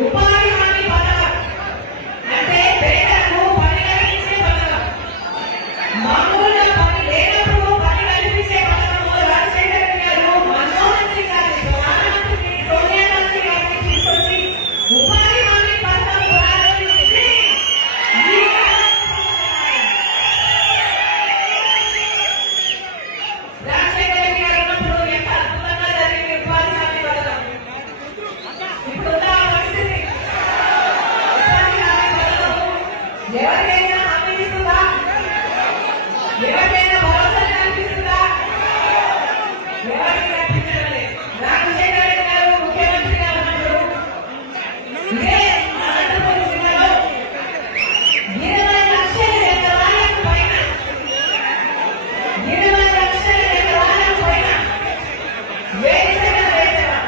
ಉಪಾಯ ఎవరికైనా అనిపిస్తుందా ఎవరికైనా భరోసా కనిపిస్తుందా ఎవరికి కనిపించలేదు రాజశేఖర రెడ్డి గారు ముఖ్యమంత్రి గారు అన్నప్పుడు ఇదే అనంతపురం జిల్లాలో ఇరవై లక్షల ఎకరాలకు పైన. ఇరవై లక్షల ఎకరాలకు పైన. వేరుశనగ వేసారా